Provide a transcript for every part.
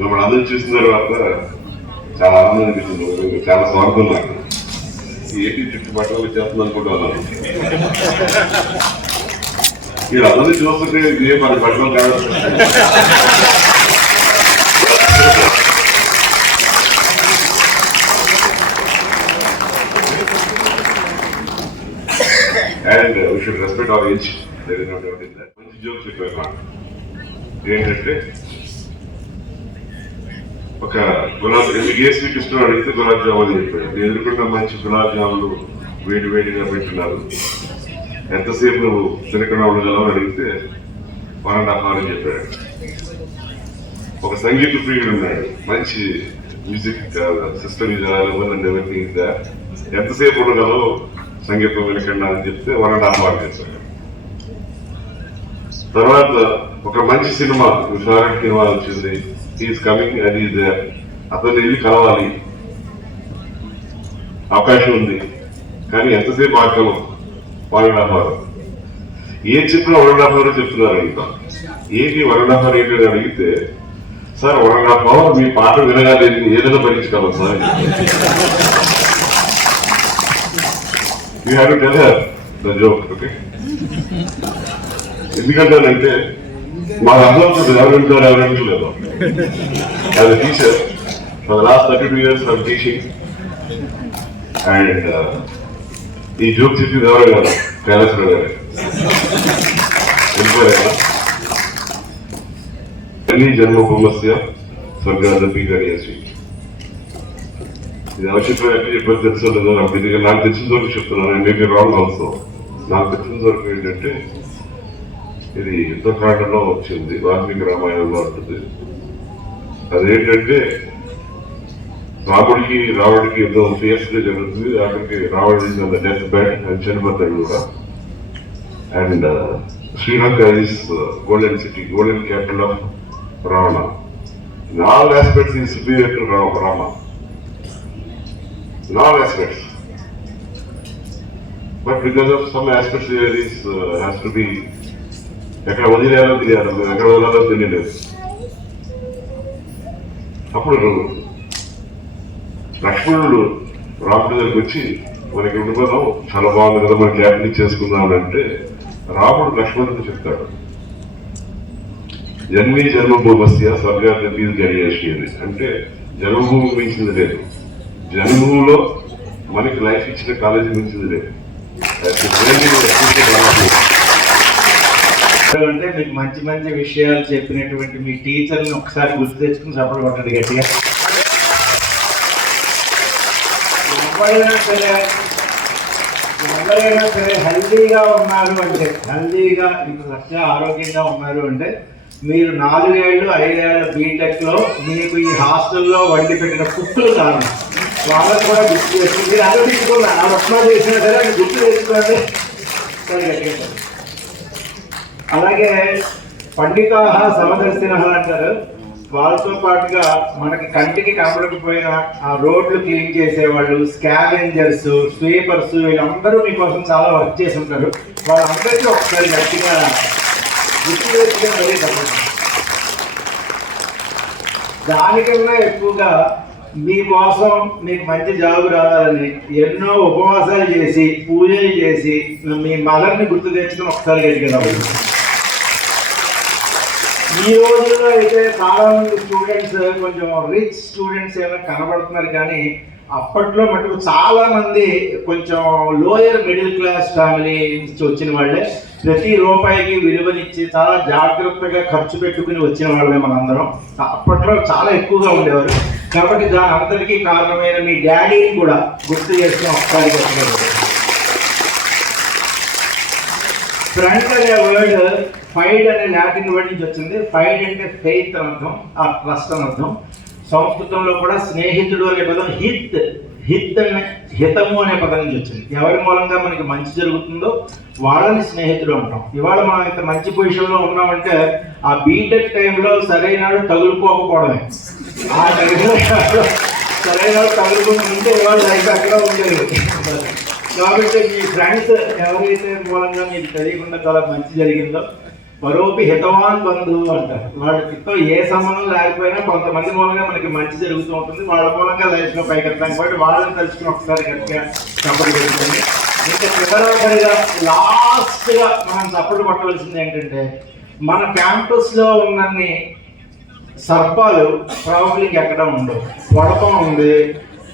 మిమ్మల్ని అందరూ చూసిన తర్వాత చాలా ఆనందం అనిపించింది చాలా స్వార్థం నాకు ఏపీ చుట్టుపక్కల చేస్తుంది అనుకుంటున్నాను మీరు అందరూ చూస్తుంటే ఇదే మన పట్టణం కాదు. And we should respect our age మంచి జోక్ చెప్పారు ఏంటంటే ఒక గులాబ్ ఏ స్వీట్ ఇష్టం అడిగితే గులాబ్ జామున్ అని చెప్పాడు నేను ఎదుర్కొన్న మంచి గులాబ్ జాములు వేడి వేడిగా పెట్టినారు ఎంతసేపు నువ్వు తినకుండా ఉండగలవు అడిగితే వన్ అండ్ హాఫ్ అవర్ అని చెప్పాడు ఒక సంగీత ప్రియుడు ఉన్నాడు. మంచి మ్యూజిక్ సిస్టమ్ ఇస్ అండ్ ఎంతసేపు ఉండగలవు సంగీతం వినకుండా అని చెప్తే వన్ అండ్ హాఫ్ అవర్ చేశాడు తర్వాత ఒక మంచి సినిమా విశాఖ సినిమా వచ్చింది ఈజ్ కమింగ్ అండ్ ఈజ్ అతను వెళ్ళి కలవాలి. అవకాశం ఉంది. కానీ ఎంతసేపు ఆటలు వన్ అండ్ హాఫ్ అవర్ ఏ చెప్పినా వన్ అండ్ హాఫ్ అవర్ చెప్తున్నారు ఇంకా ఏంటి వన్ అండ్ హాఫ్ అవర్ ఏంటి అని అడిగితే sir one and half hour మీ పాట వినగానే ఏదైనా భరించగలం sir. You have to tell her the joke okay ఎందుకంటే మా అర్థం ఎవరు వింటారు ఎవరు వింటలేదు as teacher for the last thirty two years I'm teaching and ఈ జోక్ చెప్పింది ఎవరు కాదు కైలాసరావు గారు వెళ్ళిపోయారా అన్ని జన్మభూమస్య స్వర్గాదపి గణేసి ఇది అవశ్యకం ఎక్కడ చెప్పారు తెలుసో లేదో నాకు ఇది నాకు తెలిసిన వరకు చెప్తున్నాను మేబీ రాంగ్ ఆల్సో నాకు తెలిసిన వరకు ఏంటంటే ఇది యుద్ధకాండలో వచ్చింది వాల్మీకి రామాయణంలో ఉంటుంది అదేంటంటే రాముడికి రావణుడికి యుద్ధం ఫియర్స్ జరుగుతుంది అక్కడికి రావణుడి డెత్ బెడ్ అని చనిపోతాడు కూడా. And Sri Lanka is golden city golden capital of Ravana నాలుగు aspects he superior to Rama in all aspects but because of some aspects is has to be ఎక్కడ వదిలేయాలో తెలియాలి ఎక్కడ వదలాలో తెలియలేదు. అప్పుడు లక్ష్మణుడు రాముడి దగ్గరికి వచ్చి మనకి ఉండిపోదాం చాలా బాగుంది కదా మనం క్యాబినెట్ చేసుకుందాం అంటే రాముడు లక్ష్మణుడికి చెప్తాడు. జన్మీ జన్మభూమస్య స్వర్గాన్ని జరిగేసి అని. అంటే జన్మభూమి మించింది లేదు. జన్మభూమిలో మనకి లైఫ్ ఇచ్చిన కాలేజీ మించింది లేదు. అంటే మీకు మంచి మంచి విషయాలు చెప్పినటువంటి మీ టీచర్ని ఒకసారి గుర్తు తెచ్చుకుని సపోర్ట్ కొట్టండి గట్టిగా. ఎవరైనా సరే ఎవరైనా సరే హెల్దీగా ఉన్నారు అంటే హెల్దీగా మీకు సత్య ఆరోగ్యంగా ఉన్నారు అంటే మీరు నాలుగేళ్ళు ఐదేళ్ళ బీటెక్లో మీకు ఈ హాస్టల్లో వండి పెట్టిన కుక్కలు కారణం వాళ్ళకు కూడా గుర్తు చేసుకుని మీరు ఆలోచించుకున్నా ఆ రత్న చేసినా సరే అది గుర్తు తెచ్చుకోండి. సరే గట్టిగా అలాగే పండితాహ సమదర్శిన అంటారు. వాళ్ళతో పాటుగా మనకి కంటికి కనబడకపోయిన ఆ రోడ్లు క్లీన్ చేసేవాళ్ళు స్కావెంజర్స్ స్వీపర్స్ వీళ్ళందరూ మీకోసం చాలా వర్క్ చేసి ఉంటారు. వాళ్ళందరికీ ఒకసారి గట్టిగా గుర్తు మరీ దానికన్నా ఎక్కువగా మీకోసం మీకు మంచి జాబు రావాలని ఎన్నో ఉపవాసాలు చేసి పూజలు చేసి మీ మదర్ని గుర్తు తెచ్చుకుని ఒకసారి గట్టిగా నవ్వండి. ఈ రోజుల్లో అయితే చాలా మంది స్టూడెంట్స్ కొంచెం రిచ్ స్టూడెంట్స్ ఏమైనా కనబడుతున్నారు కానీ అప్పట్లో మటుకు చాలా మంది కొంచెం లోయర్ మిడిల్ క్లాస్ ఫ్యామిలీ నుంచి వచ్చిన వాళ్ళే. ప్రతి రూపాయికి విలువనిచ్చి చాలా జాగ్రత్తగా ఖర్చు పెట్టుకుని వచ్చిన వాళ్ళే మనందరం. అప్పట్లో చాలా ఎక్కువగా ఉండేవారు. కాబట్టి దాని అందరికీ కారణమైన మీ డాడీని కూడా గుర్తు చేసిన ఒకసారి ఫ్రెండ్ ఫ్రంట్ అనే వర్డ్ ఫైడ్ అనే లాటిన్ వర్డ్ నుంచి వచ్చింది. ఫైడ్ అంటే ఫెయిత్ అర్థం ఆ ట్రస్ట్ అని అర్థం. సంస్కృతంలో కూడా స్నేహితుడు అనే పదం హిత్ హిత్ అనే హితము అనే పదం నుంచి వచ్చింది. ఎవరి మూలంగా మనకి మంచి జరుగుతుందో వాళ్ళని స్నేహితుడు అంటాం. ఇవాళ మనం ఇంత మంచి పొజిషన్లో ఉన్నామంటే ఆ బీటెక్ టైంలో సరైన తగులుకోకపోవడమే. ఆ టైంలో సరైన తగులుకుని ఉంటే ఇవాళ లైఫ్ అక్కడ ఉండేది కాబట్టి మీ ఫ్రెండ్స్ ఎవరైతే మూలంగా మీకు తెలియకుండా చాలా మంచి జరిగిందో పరోపి హితవాన్ బంధువు అంటారు వాడితో ఏ సంబంధం లేకపోయినా కొంతమంది మూలంగా మనకి మంచి జరుగుతూ ఉంటుంది. వాళ్ళ మూలంగా లైఫ్లో పైకి వెళ్తాం కాబట్టి వాళ్ళని తలుచుకుని ఒకసారి గట్టిగా చప్పట్లు ఇంకా చివరాఖరిగా లాస్ట్గా మనం చప్పట్లు పట్టవలసింది ఏంటంటే మన క్యాంపస్లో ఉన్నన్ని సర్పాలు ప్రాబ్లీకి ఎక్కడ ఉండవు. పొడపం ఉంది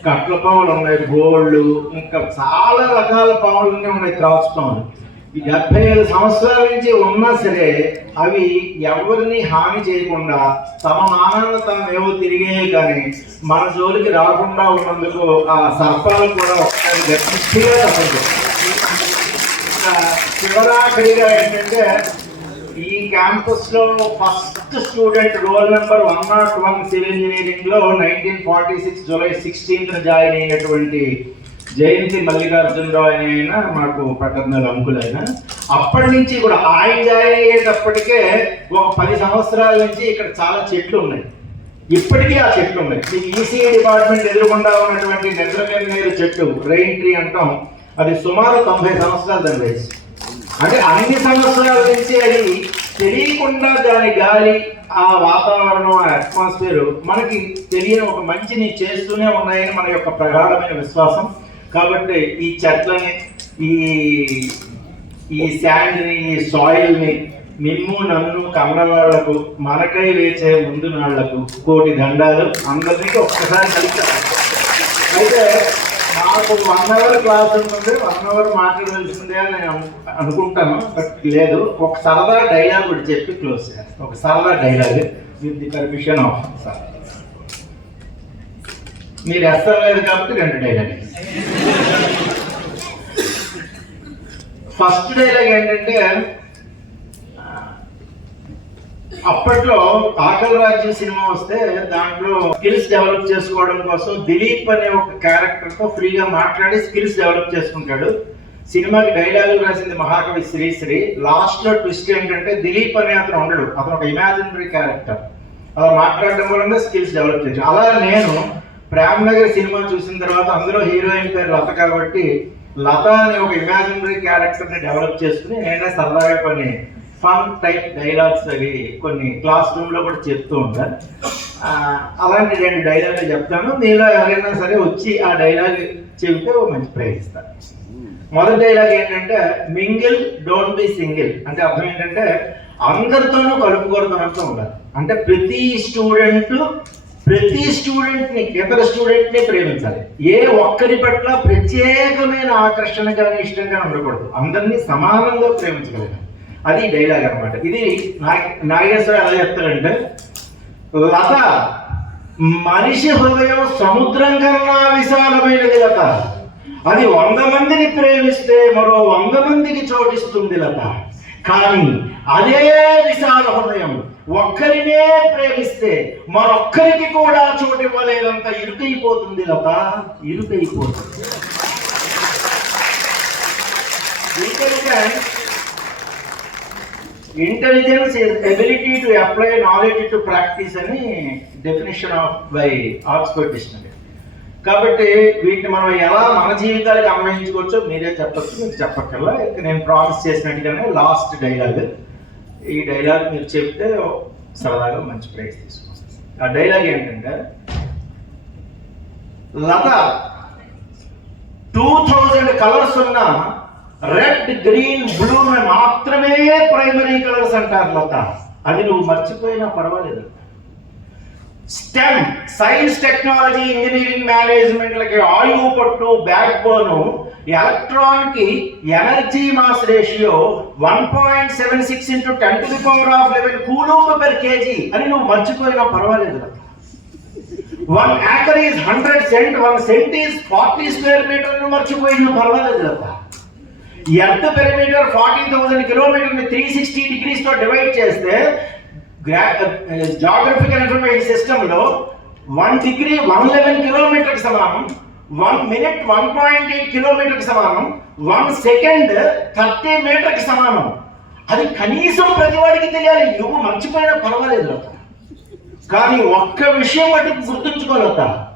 కట్ల పాములు ఉన్నాయి గోళ్ళు ఇంకా చాలా రకాల పాములు ఉన్నాయి ద్రాక్ష పాములు. డెబ్బై ఐదు సంవత్సరాల నుంచి ఉన్నా సరే అవి ఎవరిని హాని చేయకుండా తమ మానవ తామేవో తిరిగే కానీ మన జోలికి రాకుండా ఉన్నందుకు ఆ సర్పాలు కూడా ఒకసారి గట్టిగా తప్పదు చివరాఖరిగా ఏంటంటే ఈ క్యాంపస్లో first student roll number one not one civil ఇంజనీరింగ్లో nineteen forty six July sixteenth join అయినటువంటి జయంతి మల్లికార్జునరావు అయినా ఆయన మాకు పట్టణాలు అంకులు ఆయన అప్పటి నుంచి కూడా ఆయన జాయిన్ అయ్యేటప్పటికే ఒక పది సంవత్సరాల నుంచి ఇక్కడ చాలా చెట్లు ఉన్నాయి. ఇప్పటికీ ఆ చెట్లు ఉన్నాయి. ఈ డిపార్ట్మెంట్ ఎదురుకుండా ఉన్నటువంటి నెద్రగన్నేరు చెట్టు రెయిన్ ట్రీ అంటాం అది సుమారు తొంభై సంవత్సరాల దాని వయసు. అంటే అన్ని సంవత్సరాల నుంచి అది తెలియకుండా దాని గాలి ఆ వాతావరణం ఆ అట్మాస్ఫియర్ మనకి తెలియని ఒక మంచిని చేస్తూనే ఉన్నాయని మన యొక్క ప్రగాఢమైన విశ్వాసం. కాబట్టి ఈ చెట్లని ఈ ఈ శాండ్ని ఈ సాయిల్ని మిమ్ము నన్ను కన్నవాళ్ళకు మనకై వేచే ముందు నాళ్ళకు కోటి దండాలు అందరికీ ఒక్కసారి కలిసి అయితే నాకు వన్ అవర్ క్లాస్ ఉంటుంది వన్ అవర్ మాట్లాడవలసిందే అని నేను అనుకుంటాను బట్ లేదు. ఒక సరదా డైలాగ్ ఒకటి చెప్పి క్లోజ్ చేస్తాను ఒక సరదా dialogue with the permission of sir మీరు ఎస్ఆర్ లేదు కాబట్టి రెండు డైలాగ్ ఫస్ట్ డైలాగ్ ఏంటంటే అప్పట్లో ఆకలి రాజ్యం సినిమా వస్తే దాంట్లో స్కిల్స్ డెవలప్ చేసుకోవడం కోసం దిలీప్ అనే ఒక క్యారెక్టర్తో ఫ్రీగా మాట్లాడి స్కిల్స్ డెవలప్ చేసుకుంటాడు. సినిమాకి డైలాగులు రాసింది మహాకవి శ్రీశ్రీ. లాస్ట్లో ట్విస్ట్ ఏంటంటే దిలీప్ అనే అతను ఉండడు. అతను ఒక ఇమాజినరీ క్యారెక్టర్ అలా మాట్లాడడం వలన స్కిల్స్ డెవలప్ చేసి అలా నేను ప్రేమ్ నగర్ సినిమా చూసిన తర్వాత అందులో హీరోయిన్ పేరు లత కాబట్టి లత అనే ఒక ఇమాజినరీ క్యారెక్టర్ని డెవలప్ చేసుకుని నేనే సరదాగా కొన్ని ఫన్ టైప్ డైలాగ్స్ అవి కొన్ని క్లాస్ రూమ్లో కూడా చెప్తూ ఉంటాను అలాంటి రెండు డైలాగులు చెప్తాను. నీలో ఎవరైనా సరే వచ్చి ఆ డైలాగ్ చెబితే మంచి ప్రైజ్ ఇస్తాను మొదటి డైలాగ్ ఏంటంటే మింగిల్ డోంట్ బి సింగిల్ అంటే అర్థం ఏంటంటే అందరితోనూ కలుపుకొరతనంతో ఉండాలి అంటే ప్రతి స్టూడెంట్ ప్రతి స్టూడెంట్ని ఇతర స్టూడెంట్ని ప్రేమించాలి. ఏ ఒక్కరి పట్ల ప్రత్యేకమైన ఆకర్షణ కానీ ఇష్టంగా ఉండకూడదు. అందరినీ సమానంగా ప్రేమించగలగాలి. అది డైలాగ్ అన్నమాట. ఇది నాగ- నాగేశ్వర ఎలా చెప్తాడంటే లత మనిషి హృదయం సముద్రం కన్నా విశాలమైనది లత. అది వంద మందిని ప్రేమిస్తే మరో వంద మందికి చోటిస్తుంది లత. కానీ అదే విశాల హృదయం ఒక్కరినే ప్రేమిస్తే మరొక్కరికి కూడా చోటు ఇవ్వలేనంత ఇరుకైపోతుంది Latha. ఇరుకైపోతుంది. Intelligence intelligence is ability to apply knowledge to practice అని definition of by Oxford dictionary కాబట్టి వీటిని మనం ఎలా మన జీవితాలకు అన్వయించుకోవచ్చో మీరే చెప్పచ్చు మీకు చెప్పక్కర్లా. ఇక నేను ప్రామిస్ చేసినట్టుగానే లాస్ట్ డైలాగ్ ఈ డైలాగ్ మీరు చెప్తే సరదాగా మంచి ప్రైజ్ తీసుకొస్తుంది. ఆ డైలాగ్ ఏంటంటే లత టూ థౌజండ్ కలర్స్ ఉన్న రెడ్ గ్రీన్ బ్లూ మాత్రమే ప్రైమరీ కలర్స్ అంటారు లత. అది నువ్వు మర్చిపోయినా పర్వాలేదు. స్టెమ్ సైన్స్ టెక్నాలజీ ఇంజనీరింగ్ మేనేజ్మెంట్లకి ఆయువు పట్టు బ్యాక్ బోను ఎలక్ట్రాన్కి energy mass ratio one point seven six into ten to the power of eleven coulomb per KG అని నువ్వు మర్చిపోయినా పర్వాలేదు one acre is hundred cent one cent is forty square మీటర్ను మర్చిపోయినా పర్వాలేదు కదా. ఎర్త్ పెరిమీటర్ ఫార్టీ థౌసండ్ కిలోమీటర్ని three sixty డిగ్రీస్తో divide చేస్తే జాగ్రఫికల్ ఇన్ఫర్మేషన్ సిస్టమ్లో one degree one eleven kilometre సమానం. One minute one point eight కిలోమీటర్కి సమానం. వన్ సెకండ్ థర్టీ మీటర్కి సమానం. అది కనీసం ప్రతివాడికి తెలియాలి. నువ్వు మర్చిపోయినా పర్వాలేదు లత. కానీ ఒక్క విషయం మటుకు గుర్తుంచుకోలేక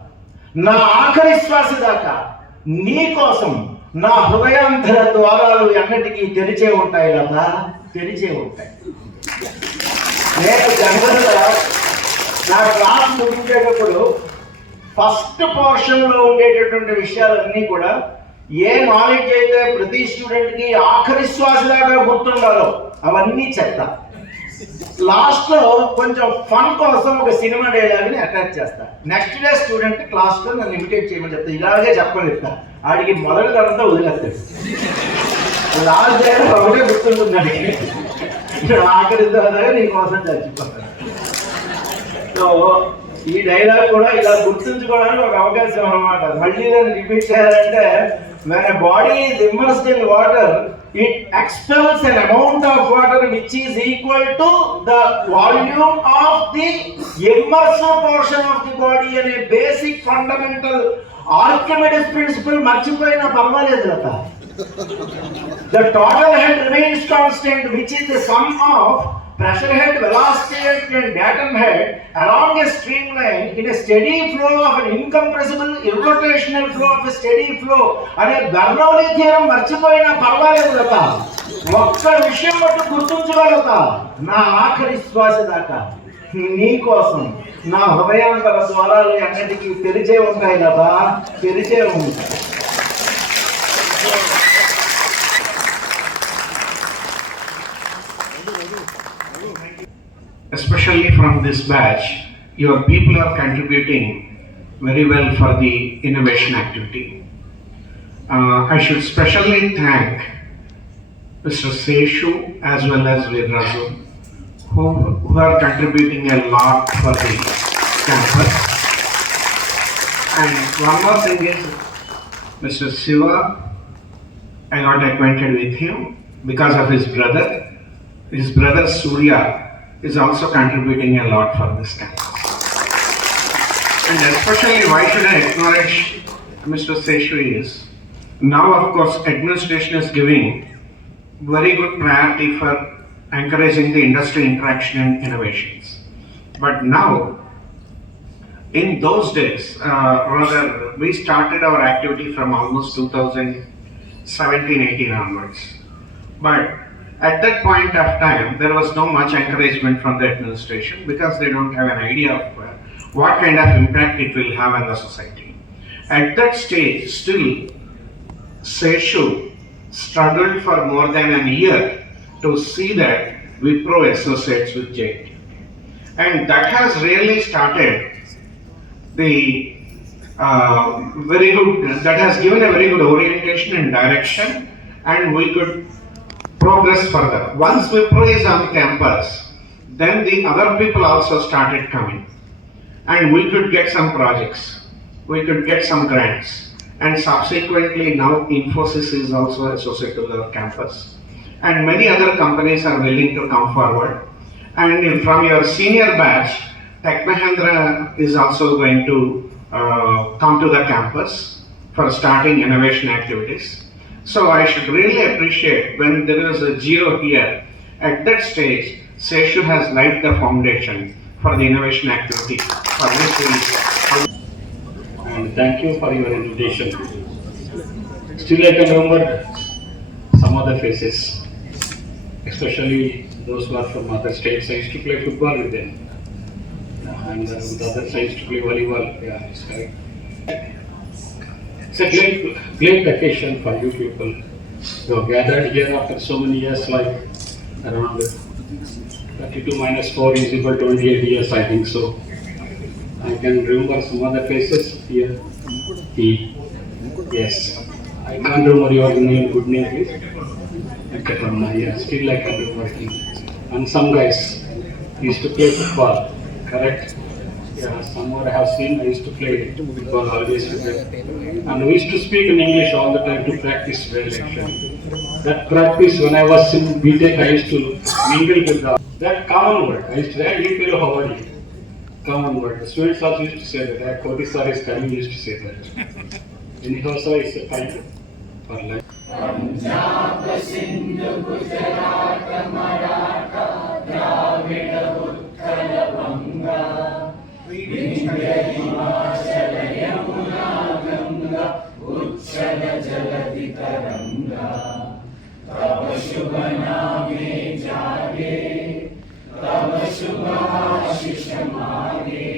నా ఆఖరి శ్వాస దాకా నీ కోసం నా హృదయాంతర ద్వారాలు ఎన్నటికీ తెరిచే ఉంటాయి లత. తెరిచే ఉంటాయి. నేను జనరల్గా నా క్లాస్ ముగించేటప్పుడు ఫస్ట్ పోర్షన్లో ఉండేటటువంటి విషయాలన్నీ కూడా ఏ నాలెడ్జ్ అయితే ప్రతి స్టూడెంట్కి ఆఖరి శ్వాస దాకా గుర్తుండాలో అవన్నీ చెప్తా. లాస్ట్లో కొంచెం ఫన్ కోసం ఒక సినిమా డైలాగ్ని అటాచ్ చేస్తా. నెక్స్ట్ డే స్టూడెంట్ క్లాస్లో నన్ను ఇమిటేట్ చేయమని చెప్తా. ఇలాగే చెప్పని చెప్తా. ఆడికి మొదటిదంతా వదిలేస్తాడు. లాస్ట్ డే ఒకటే గుర్తుంటుంది ఆఖరి దాకా నీ కోసం చచ్చిపోతాడు సో ఈ డైలాగ్ కూడా ఇలా గుర్తుంచుకోవడానికి ఒక అవకాశం అనమాట మళ్ళీ నేను రిపీట్ చేయాలంటే మన body is in water it expels an amount of water which is equal to the volume of the immersed portion of the body అనే బేసిక్ ఫండమెంటల్ ఆర్కమెటిక్ ప్రిన్సిపల్ మర్చిపోయిన పర్వాలేదు కదా the total head remains constant which is the sum of pressure head, velocity head, and datum head along a streamline in a steady flow of an incompressible irrotational flow of a steady flow. అనే Bernoulli theorem మర్చిపోయినా పర్వాలేదు కదా ఒక్క విషయం మట్టు గుర్తుంచుకోగలతా నా ఆఖరి శ్వాస దాకా నీ కోసం నా హృదయాంతర ద్వారాలు అన్నిటికీ తెరిచే ఉంటాయి కదా తెరిచే ఉంటాయి from this batch, your people are contributing very well for the innovation activity. Uh, I should specially thank Mr. Seshu as well as Virrazu, who, who are contributing a lot for the campus. And one more thing is, Mr. Siva, I got acquainted with him because of his brother. His brother Surya is also contributing a lot for this campus. And especially, why should I acknowledge Mr. Seshu is now, of course, administration is giving very good priority for encouraging the industry interaction and innovations. But now, in those days, uh, rather, we started our activity from almost 2017 18 onwards. But at that point of time, there was no much encouragement from the administration because they don't have an idea of uh, what kind of impact it will have on the society. At that stage, still, Seshu struggled for more than a year to see that Wipro associates with JT. And that has really started the uh, very good, that has given a very good orientation and direction, and we could progress further. Once Wipro is on campus, then the other people also started coming, and we could get some projects, we could get some grants, and subsequently now Infosys is also associated with our campus, and many other companies are willing to come forward. And from your senior batch, Tech Mahindra is also going to uh, come to the campus for starting innovation activities. So I should really appreciate when there is a geo here, at that stage, Seshu has laid the foundation for the innovation activity for we and thank you for your invitation. Still, I can remember some other faces, especially those who are from other states. I used to play football with them, and uh, with others I used to play volleyball. Yeah, correct. It's a great, great occasion for you people. Have gathered here after so many years, like around 32 minus 4 is equal to 28 years, I think so. I can remember some other faces here. He, yes. I can't remember your name, good name, my, yeah, still I can remember him. And some guys used to play football, correct? Yeah, somewhere I have seen, I used to play football always. And we used to speak in English all the time to practice well actually. That practice, when I was in BTech, I used to mingle with the, that common word. I used to say, you how are you? common word. The students also used to say that. That Koti sir is coming, used to say that. Anyhow, so it's a time for life. चल जलधि तरंगा तब शुभ नामे जागे तब शुभ आशीष मागे